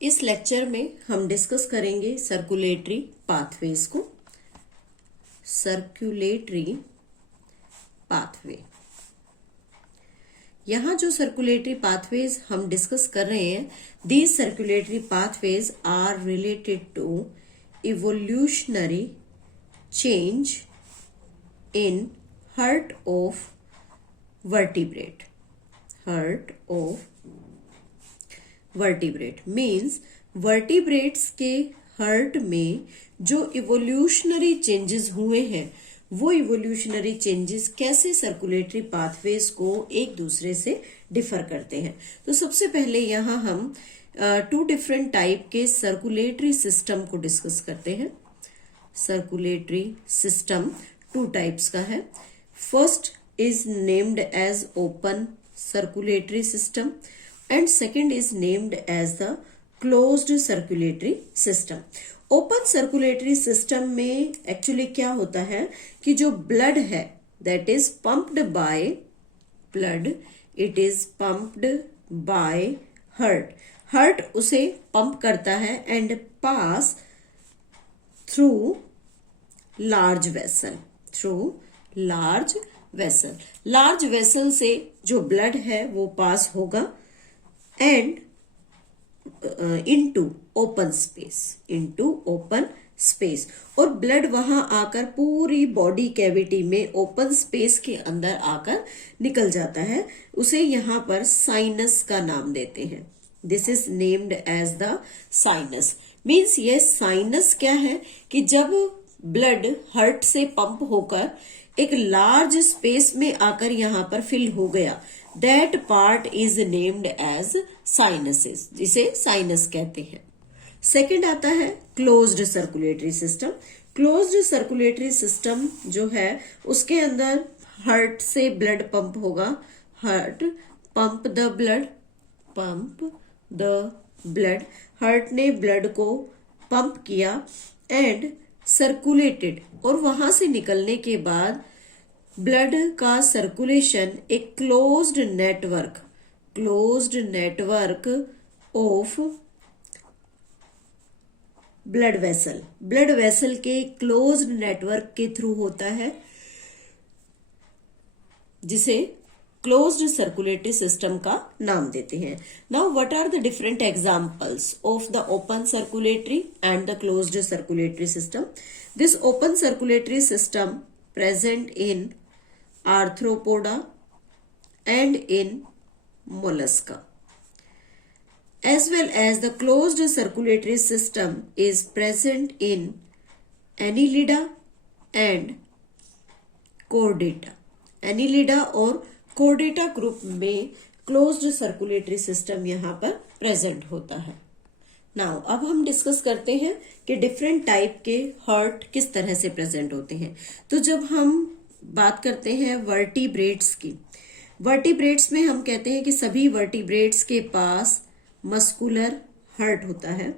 इस लेक्चर में हम डिस्कस करेंगे सर्कुलेटरी पाथवेज को। सर्कुलेटरी पाथवे, यहां जो सर्कुलेटरी पाथवेज हम डिस्कस कर रहे हैं, these circulatory pathways are related to evolutionary change in heart of vertebrate. Heart of vertebrate means vertebrates के heart में जो इवोल्यूशनरी चेंजेस हुए हैं, वो इवोल्यूशनरी चेंजेस कैसे सर्कुलेटरी पाथवेज को एक दूसरे से डिफर करते हैं। तो सबसे पहले यहाँ हम टू डिफरेंट टाइप के सर्कुलेटरी सिस्टम को डिस्कस करते हैं। सर्कुलेटरी सिस्टम टू टाइप्स का है। First is named as open circulatory system and second is named as the closed circulatory system. Open circulatory system में actually क्या होता है कि जो blood है that is pumped by blood, it is pumped by heart. Heart उसे pump करता है and pass through large vessel. Large vessel से जो ब्लड है वो पास होगा एंड इनटू ओपन स्पेस और ब्लड वहां आकर पूरी बॉडी कैविटी में ओपन स्पेस के अंदर आकर निकल जाता है। उसे यहाँ पर साइनस का नाम देते हैं। This is named as the sinus. Means ये साइनस क्या है कि जब ब्लड हार्ट से पंप होकर एक लार्ज स्पेस में आकर यहां पर फिल हो गया, that part is named as sinuses, जिसे साइनस कहते हैं। सेकंड आता है closed circulatory system. Closed circulatory system जो है उसके अंदर हार्ट से ब्लड पंप होगा। Heart pump the blood, heart ने ब्लड को पंप किया एंड सर्कुलेटेड, और वहां से निकलने के बाद ब्लड का सर्कुलेशन एक closed network of blood vessel के क्लोज्ड नेटवर्क के थ्रू होता है, जिसे क्लोज्ड सर्कुलेटरी सिस्टम का नाम देते हैं। Now what are the different examples of the open circulatory and the closed circulatory system. This open circulatory system present in arthropoda and in mollusca, as well as the closed circulatory system is present in Annelida and Chordata. Annelida और Chordata group में closed circulatory system यहाँ पर present होता है। Now अब हम discuss करते हैं कि डिफरेंट टाइप के हार्ट किस तरह से प्रेजेंट होते हैं। तो जब हम बात करते हैं वर्टिब्रेट्स की, वर्टिब्रेट्स में हम कहते हैं कि सभी वर्टिब्रेट्स के पास मस्कुलर हार्ट होता है,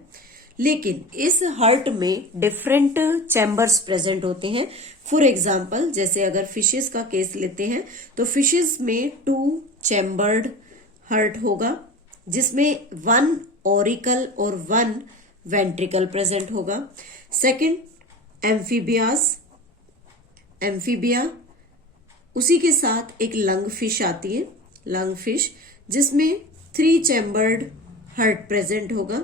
लेकिन इस हार्ट में डिफरेंट चैम्बर्स प्रेजेंट होते हैं। फॉर एग्जाम्पल, जैसे अगर फिशेस का केस लेते हैं तो फिशेस में 2 चैम्बर्ड हार्ट होगा, जिसमें 1 ऑरिकल और 1 वेंट्रिकल प्रेजेंट होगा। सेकंड, एम्फीबिया, उसी के साथ एक लंग फिश आती है, लंग फिश, जिसमें 3 चैम्बर्ड हार्ट प्रेजेंट होगा,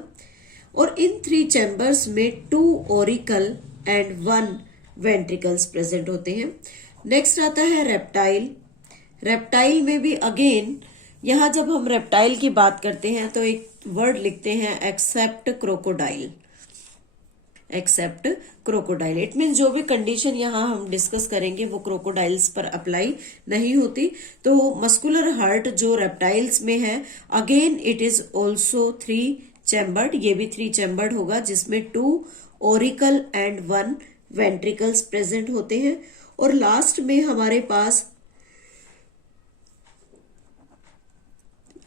और इन 3 चैम्बर्स में 2 ऑरिकल एंड 1 वेंट्रिकल्स प्रेजेंट होते हैं। नेक्स्ट आता है रेप्टाइल में भी अगेन, यहां जब हम रेप्टाइल की बात करते हैं तो एक वर्ड लिखते हैं एक्सेप्ट क्रोकोडाइल। इट मीन जो भी कंडीशन यहां हम डिस्कस करेंगे वो क्रोकोडाइल्स पर अप्लाई नहीं होती। तो मस्कुलर हार्ट जो रेप्टाइल्स में है, again it is also 3 chambered, ये भी 3 चैम्बर्ड होगा, जिसमें 2 ऑरिकल एंड 1 वेंट्रिकल्स प्रेजेंट होते हैं। और लास्ट में हमारे पास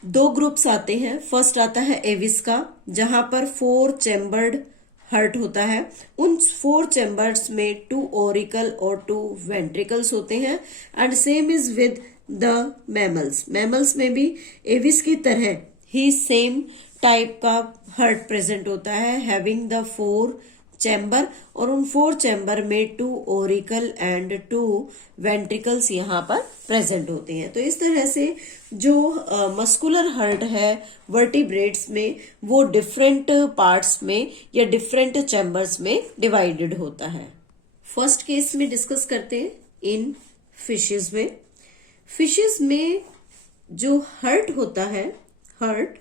2 ग्रुप्स आते हैं। फर्स्ट आता है एविस का, जहां पर 4 चैम्बर्ड हार्ट होता है। उन 4 चैम्बर्स में 2 ऑरिकल और 2 वेंट्रिकल्स होते हैं। And same is with the mammals में भी एविस की तरह ही सेम टाइप का हार्ट प्रेजेंट होता है, हैविंग द 4 चैम्बर, और उन 4 चैम्बर में 2 ओरिकल एंड 2 वेंट्रिकल्स यहाँ पर प्रेजेंट होते हैं। तो इस तरह से जो मस्कुलर हार्ट है वर्टिब्रेट्स में वो डिफरेंट पार्ट्स में या डिफरेंट चैम्बर्स में डिवाइडेड होता है। फर्स्ट केस में डिस्कस करते हैं इन फिशेस में। फिशेस में जो हार्ट होता है, heart,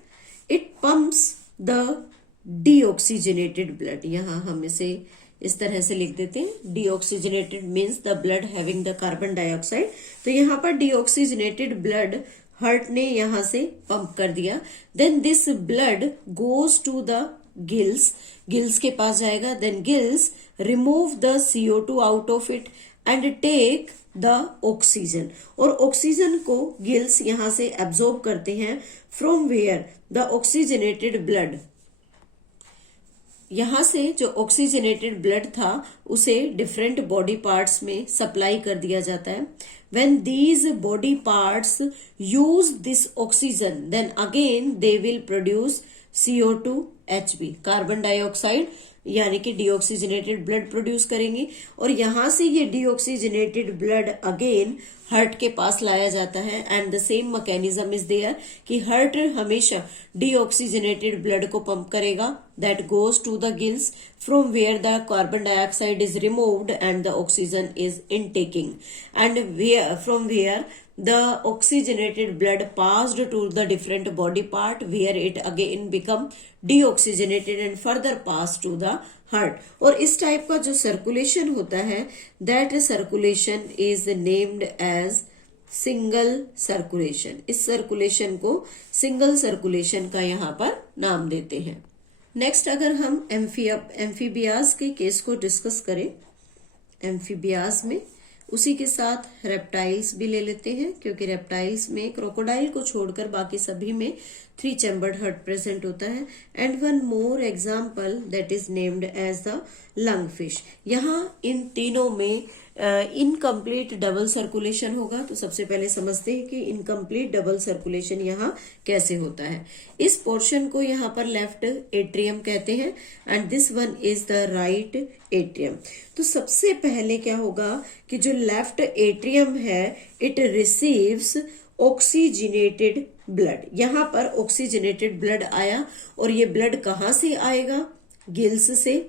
it pumps the deoxygenated blood. यहां हम इसे इस तरह से लिख देते हैं, deoxygenated means the blood having the carbon dioxide. तो यहाँ पर डीऑक्सीजनेटेड ब्लड हार्ट ने यहां से पंप कर दिया। Then this blood goes to the gills, gills के पास जाएगा। Then gills remove the CO2 out of it and take the oxygen, और ऑक्सीजन को गिल्स यहां से एब्जॉर्ब करते हैं। From where the oxygenated blood, यहां से जो ऑक्सीजनेटेड ब्लड था उसे डिफरेंट बॉडी पार्ट्स में सप्लाई कर दिया जाता है। When these body parts use this oxygen then again they will produce CO2 HB, carbon dioxide, यानी कि डीऑक्सीजनेटेड ब्लड प्रोड्यूस करेंगे। और यहां से ये डीऑक्सीजनेटेड ब्लड अगेन हार्ट के पास लाया जाता है। And the same mechanism is there कि हार्ट हमेशा डीऑक्सीजनेटेड ब्लड को पंप करेगा, that goes to the gills from where the carbon dioxide is removed and the oxygen is intaking, and from where the oxygenated blood passed to the different body part where it again become deoxygenated and further passed to the heart. और इस type का जो circulation होता है that circulation is named as single circulation. इस circulation को single circulation का यहाँ पर नाम देते हैं। नेक्स्ट अगर हम एम्फीबियाज के केस को डिस्कस करें, एम्फीबियाज में उसी के साथ रेप्टाइल्स भी ले लेते हैं, क्योंकि रेप्टाइल्स में क्रोकोडाइल को छोड़कर बाकी सभी में 3 चैम्बर्ड हार्ट प्रेजेंट होता है। And one more example that is named as the lung fish. यहाँ इन तीनों में इनकम्प्लीट डबल सर्कुलेशन होगा। तो सबसे पहले समझते हैं कि इनकम्प्लीट डबल सर्कुलेशन यहाँ कैसे होता है। इस पोर्शन को यहाँ पर लेफ्ट एट्रियम कहते हैं and this one is the right atrium. तो सबसे पहले क्या होगा कि जो लेफ्ट एट्रियम है इट रिसीव्स ऑक्सीजनेटेड ब्लड। यहाँ पर ऑक्सीजनेटेड ब्लड आया, और ये ब्लड कहाँ से आएगा, गिल्स से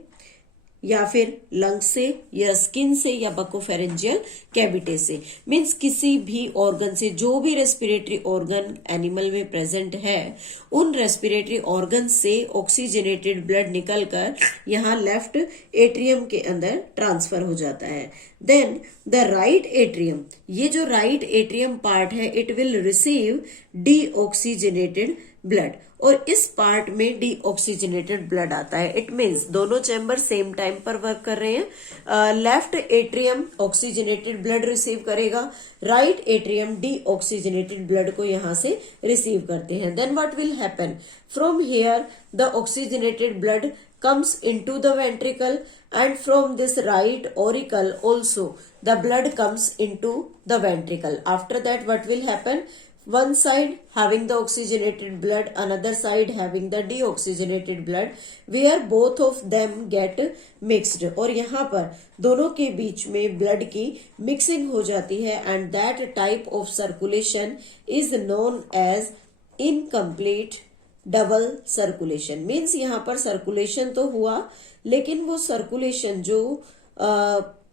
या फिर लंग्स से या स्किन से या बकोफेरेंजियल कैविटी से, मीन्स किसी भी ऑर्गन से। जो भी रेस्पिरेटरी ऑर्गन एनिमल में प्रेजेंट है उन रेस्पिरेटरी ऑर्गन से ऑक्सीजनेटेड ब्लड निकलकर यहाँ लेफ्ट एट्रियम के अंदर ट्रांसफर हो जाता है। देन द राइट एट्रियम, ये जो राइट एट्रियम पार्ट है it will receive deoxygenated blood, और इस पार्ट में डीऑक्सीजनेटेड ब्लड आता है। इट मीन्स दोनों चैम्बर सेम टाइम पर वर्क कर रहे हैं। Left atrium oxygenated blood receive करेगा, राइट एट्रियम डीऑक्सीजनेटेड ब्लड को यहां से रिसीव करते हैं। Then what will happen, from here the oxygenated blood comes into the ventricle, and from this right auricle also the blood comes into the ventricle. After that what will happen, one side having the oxygenated blood, another side having the deoxygenated blood, where both of them get mixed, और यहाँ पर दोनों के बीच में blood की mixing हो जाती है, and that type of circulation is known as incomplete double circulation. Means यहाँ पर सर्कुलेशन तो हुआ, लेकिन वो सर्कुलेशन जो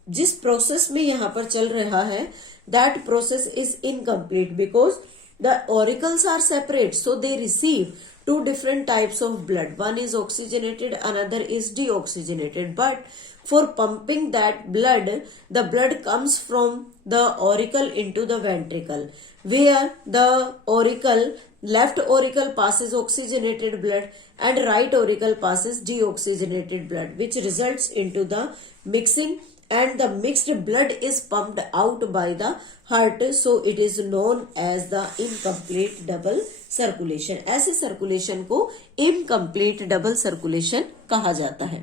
जिस प्रोसेस में यहाँ पर चल रहा है that process is incomplete because the auricles are separate, so they receive 2 different types of blood. One is oxygenated, another is deoxygenated. But for pumping that blood, the blood comes from the auricle into the ventricle, where the auricle, left auricle passes oxygenated blood and right auricle passes deoxygenated blood, which results into the mixing, and the mixed blood is pumped out by the heart, so it is known as the incomplete double circulation. ऐसे circulation को incomplete double circulation कहा जाता है।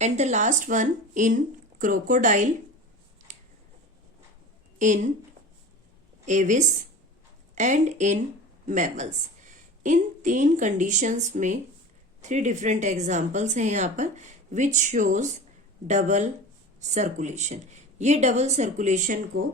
And the last one in crocodile, in Aves and in mammals. In 3 conditions में 3 different examples हैं यहाँ पर which shows double circulation. ये डबल सर्कुलेशन को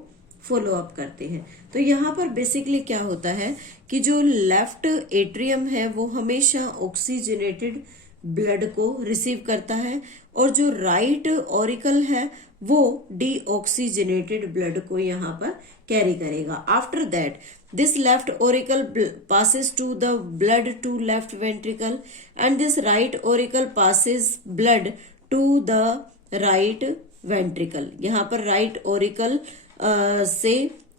फॉलो अप करते हैं। तो यहाँ पर बेसिकली क्या होता है कि जो लेफ्ट एट्रियम है वो हमेशा ऑक्सीजनेटेड ब्लड को रिसीव करता है और जो राइट ऑरिकल है वो डीऑक्सीजनेटेड ब्लड को यहाँ पर कैरी करेगा। After that this left auricle passes to the blood to left ventricle and this right auricle passes blood to the right ventricle। यहाँ पर राइट ऑरिकल से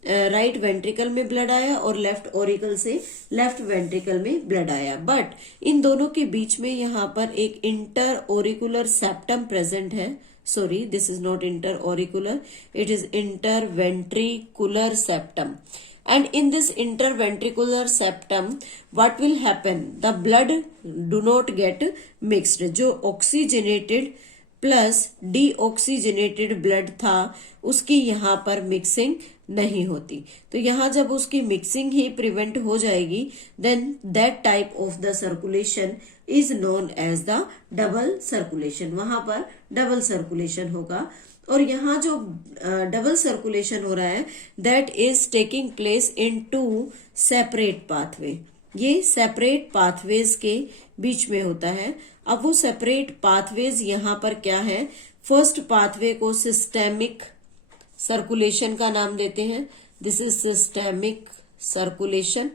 राइट वेंट्रिकल में ब्लड आया और लेफ्ट ऑरिकल से लेफ्ट वेंट्रिकल में blood आया, but in दोनों के बीच में यहाँ पर एक इंटर ऑरिकुलर सेप्टम प्रेजेंट है। Sorry, this is not inter auricular, it is inter ventricular septum. And in this interventricular septum, what will happen? The blood do not get mixed। जो oxygenated plus deoxygenated blood था उसकी यहाँ पर mixing नहीं होती। तो यहाँ जब उसकी मिक्सिंग ही प्रिवेंट हो जाएगी then that type of the circulation is known as the double circulation. वहां पर डबल सर्कुलेशन होगा और यहाँ जो डबल सर्कुलेशन हो रहा है that is taking place in 2 separate pathway. ये सेपरेट पाथवेज के बीच में होता है। अब वो सेपरेट पाथवेज यहाँ पर क्या है, फर्स्ट पाथवे को सिस्टेमिक सर्कुलेशन का नाम देते हैं, this is systemic circulation,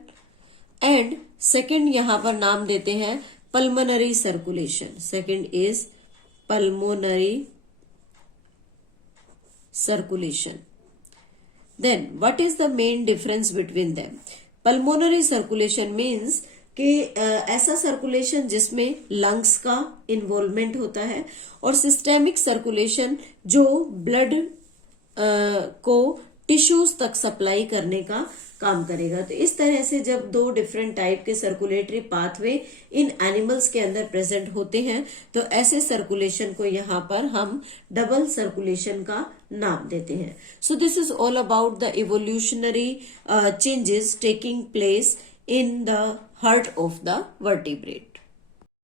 and second यहाँ पर नाम देते हैं pulmonary circulation. Second is pulmonary circulation। Then what is the main difference between them? Pulmonary circulation means कि ऐसा सर्कुलेशन जिसमें लंग्स का इन्वॉल्वमेंट होता है और सिस्टेमिक सर्कुलेशन जो ब्लड को टिश्यूज तक सप्लाई करने का काम करेगा। तो इस तरह से जब 2 डिफरेंट टाइप के सर्कुलेटरी पाथवे इन एनिमल्स के अंदर प्रेजेंट होते हैं तो ऐसे सर्कुलेशन को यहाँ पर हम डबल सर्कुलेशन का नाम देते हैं। So this is all about the evolutionary changes taking place in the heart of the vertebrate।